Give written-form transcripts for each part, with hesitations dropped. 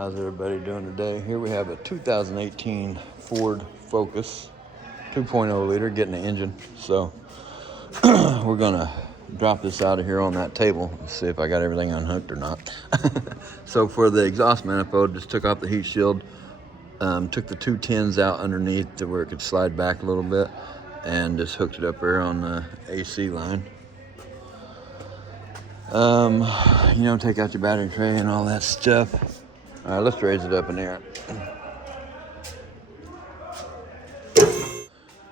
How's everybody doing today? Here we have a 2018 Ford Focus 2.0 liter getting the engine. So we're gonna drop this out of here on that table and see if I got everything unhooked or not. So for the exhaust manifold, just took off the heat shield, took the two tins out underneath to where it could slide back a little bit, and just hooked it up there on the AC line. Take out your battery tray and all that stuff. All right, let's raise it up in there.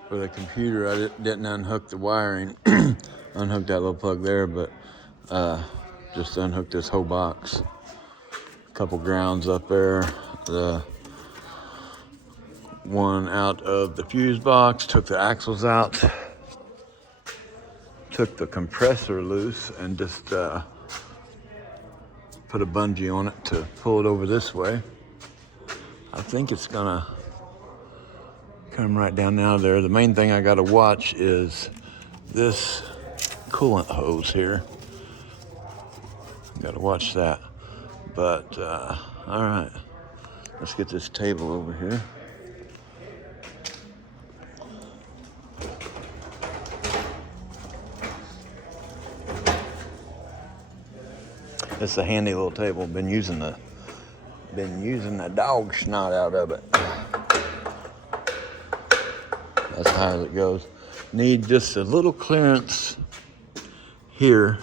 For the computer, I didn't unhook the wiring. Unhooked that little plug there, but just unhooked this whole box. A couple grounds up there. The one out of the fuse box, took the axles out. Took the compressor loose and just put a bungee on it to pull it over this way. I think it's gonna come right down out of there. The main thing I gotta watch is this coolant hose here. Gotta watch that. But, all right, let's get this table over here. It's a handy little table. Been using the dog snot out of it. As high as it goes. Need just a little clearance here,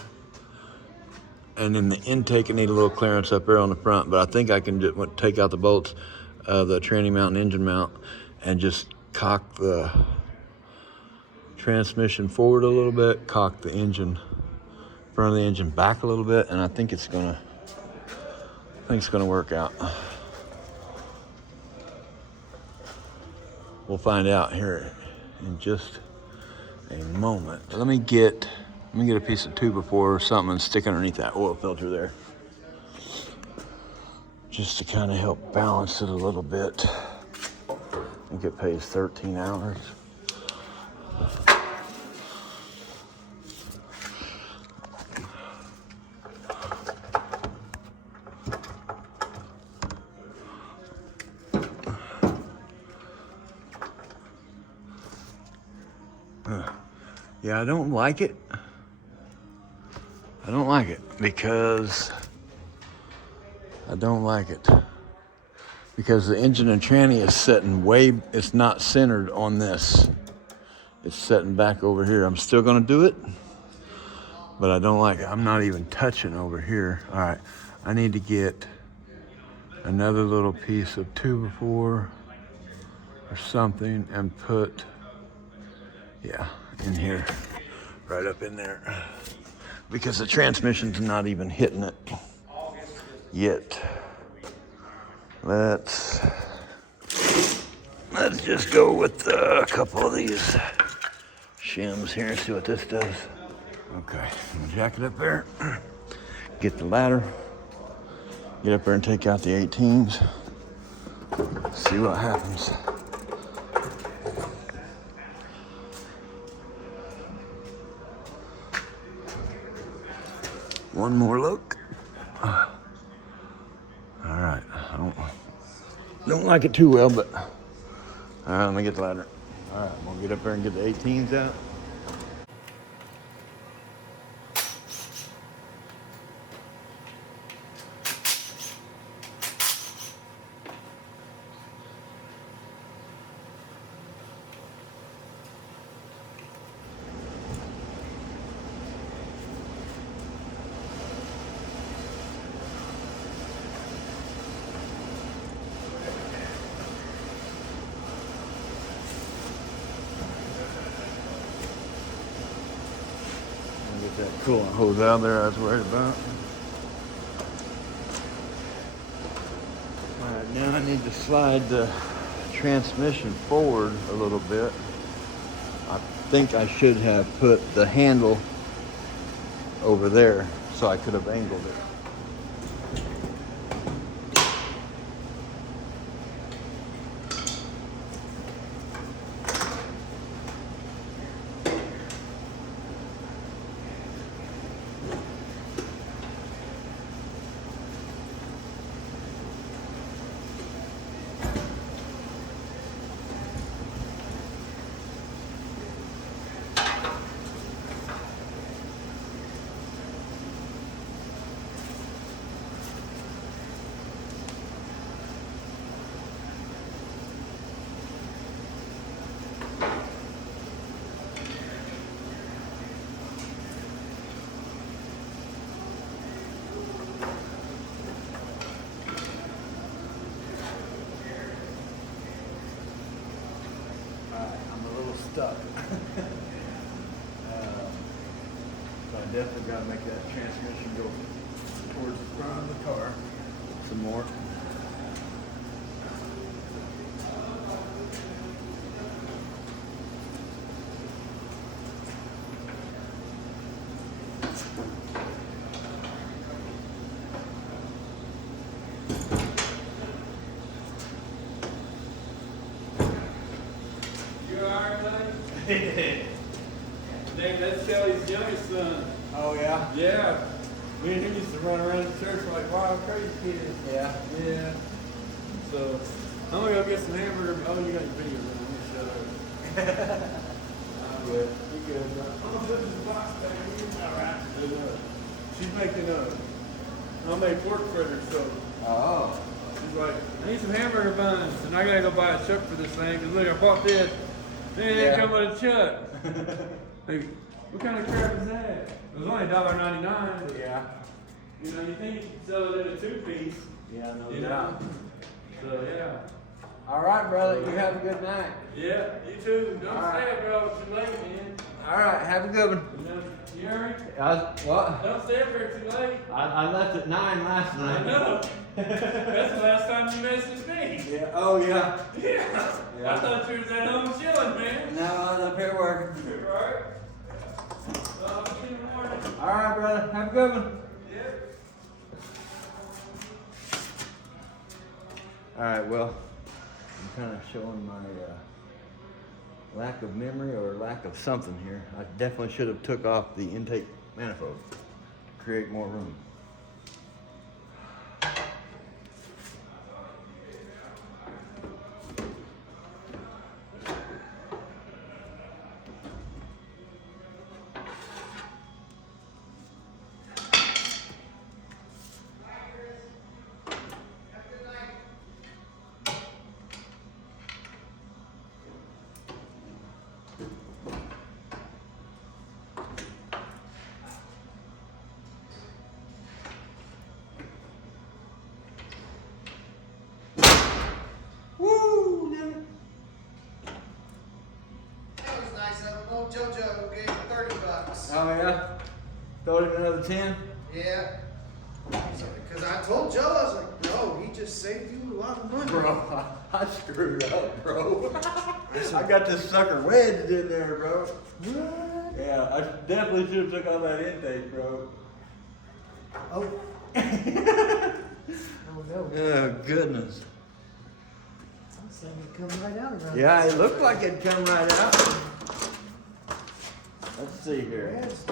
and in the intake I need a little clearance up there on the front, but I think I can just take out the bolts of the tranny mount and engine mount and just cock the transmission forward a little bit, cock the front of the engine back a little bit, and I think it's gonna work out. We'll find out here in just a moment. Let me get a piece of 2x4 or something and stick underneath that oil filter there, just to kind of help balance it a little bit. I think it pays 13 hours. Yeah, I don't like it because the engine and tranny is setting it's not centered on this. It's setting back over here. I'm still gonna do it, but I don't like it. I'm not even touching over here. All right, I need to get another little piece of 2x4 or something and put, in here, right up in there, because the transmission's not even hitting it yet. Let's just go with a couple of these shims here and see what this does. Okay, I'm gonna jack it up there, get the ladder, get up there and take out the 18s, see what happens. One more look. All right, I don't like it too well, but all right, let me get the ladder. All right, I'm gonna get up there and get the 18s out. Get that coolant hose out there I was worried about. All right, now I need to slide the transmission forward a little bit. I think I should have put the handle over there so I could have angled it. definitely got to make that transmission go towards the front of the car some more. You alright, buddy? Dang, that's Shelly's youngest son. Oh yeah? Yeah. Me and him used to run around the church like wild, crazy kids. Yeah. Yeah. So, I'm gonna go get some hamburger. Oh, you got your video on. I'm gonna shut up. Good. You good, bro? Oh, this is the box back here. Alright. She's making I'll make pork fritters, so. Oh. She's like, I need some hamburger buns, and I gotta go buy a chuck for this thing, because look, I bought this. Then it didn't come with a chuck. Like, what kind of crap is that? It was only $1.99. Yeah. You know, you think you could sell it in a 2-piece. Yeah, no You doubt. know? So, yeah. All right, brother. You have a good night. Yeah, you too. Don't All right. stay up, bro. It's too late, man. All right. Have a good one. You know, you heard? What? Don't stay up here too late. I left at 9 last I night. know. That's the last time you messaged me. Yeah. Oh yeah. Yeah. Yeah. I thought you was at home chilling, man. Now I'm up here working. Right? I'll see you in the morning. All right, brother. Have a good one. Yep. All right. Well, I'm kind of showing my lack of memory or lack of something here. I definitely should have took off the intake manifold to create more room. Woo! That was nice of him. Old JoJo gave him $30. Oh yeah. Throw him another 10. Yeah. Because I told Joe, I was like, bro, he just saved you a lot of money. Bro, I screwed up, bro. I got this sucker wedged in there, bro. What? Yeah, I definitely should have took all that intake, bro. Oh. Oh no. Oh, goodness. I'm saying it come right out around Yeah, this. it looked like it'd come right out. Let's see here. Yes.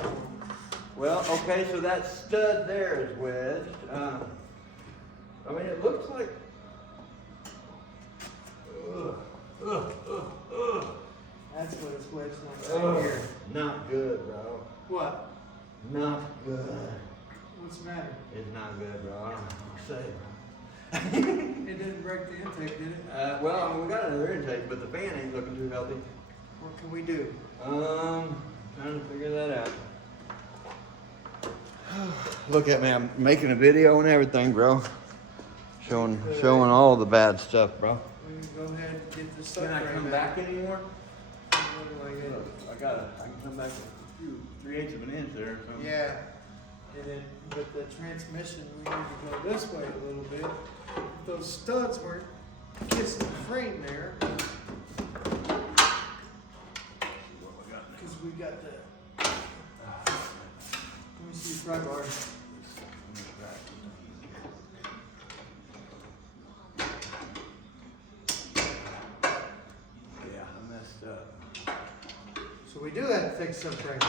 Well, okay, so that stud there is wedged. I mean, it looks like. That's what it's wedged like Oh, right here. not good, bro. What? Not good. What's the matter? It's not good, bro. I don't know what to say, bro. It didn't break the intake, did it? Well, I mean, we got another intake, but the fan ain't looking too healthy. What can we do? Trying to figure that out. Look at me, I'm making a video and everything, bro. Showing all the bad stuff, bro. We can go ahead and get this Can I sucker come in back there. anymore? What do I get? Look, I can come back a few 3/8 of an inch there or something. Yeah. And then with the transmission, we need to go this way a little bit. If those studs weren't kissing the frame there. Because we got the. Let me see the front bar. Yeah, I messed up. So we do have to fix some frame.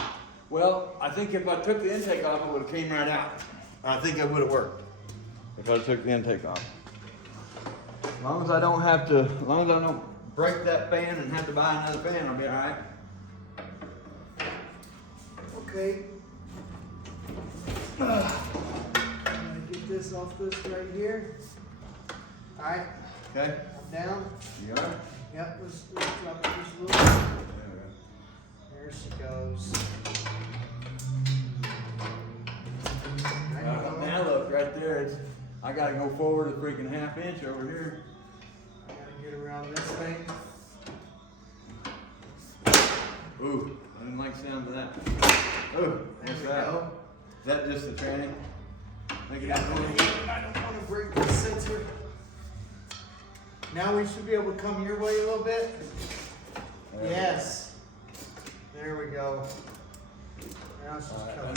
Well, I think if I took the intake off, it would have came right out. I think it would have worked if I took the intake off. As long as I don't have to, as long as I don't break that fan and have to buy another fan, I'll be all right. Okay. I'm gonna get this off this right here. Alright, Okay. I'm down. You all right? Yep, let's drop it just a little bit. There she goes. There you go. Now look, right there, it's, I gotta go forward a freaking ½ inch over here. I gotta get around this thing. Ooh, I didn't like the sound of that. Ooh, what's There we that? go. Is that just the tranny? Make it Yeah, happen. I don't want to break the sensor. Now we should be able to come your way a little bit. There we Yes. There we go. Now she's coming.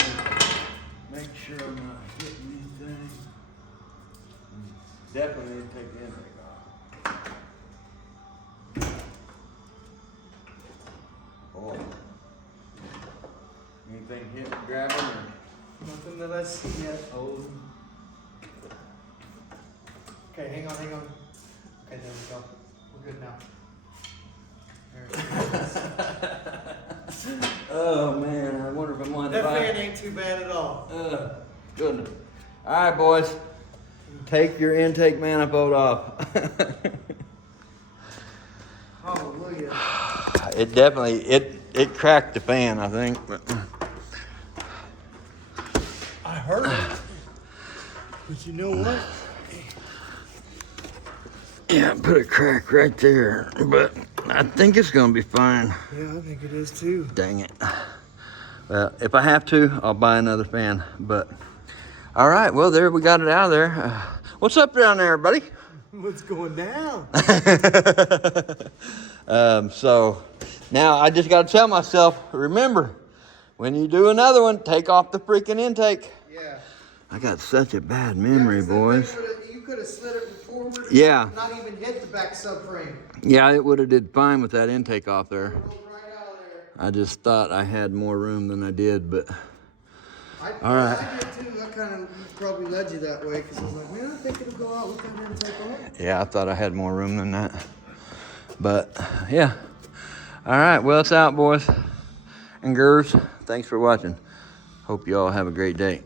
Make sure I'm not hitting anything. Definitely need to take the intake off. Boy. Anything hitting, grabbing, or? Nothing that I see yet. Oh. Okay, hang on. Okay, there we go. We're good now. There it is. Oh man, I wonder if I'm on That fan ain't too bad at all. Goodness. All right, boys. Take your intake manifold off. Hallelujah. It definitely it cracked the fan, I think. But I heard it. But you know what? yeah, put a crack right there. But I think it's gonna be fine. Yeah, I think it is too. Dang it. Well, if I have to, I'll buy another fan. But all right, well there we got it out of there. What's up down there, buddy? What's going down? So now I just got to tell myself, remember, when you do another one, take off the freaking intake. Yeah. I got such a bad memory, boys. You could have slid it forward. Yeah. Not even hit the back subframe. Yeah, it would have did fine with that intake off there. Rolled right out of there. I just thought I had more room than I did, but All right. I did too. I kind of probably led you that way because I was like, man, I think it'll go out with that intake on. yeah, I thought I had more room than that. But yeah. All right, well, it's out, boys and girls. Thanks for watching. Hope you all have a great day.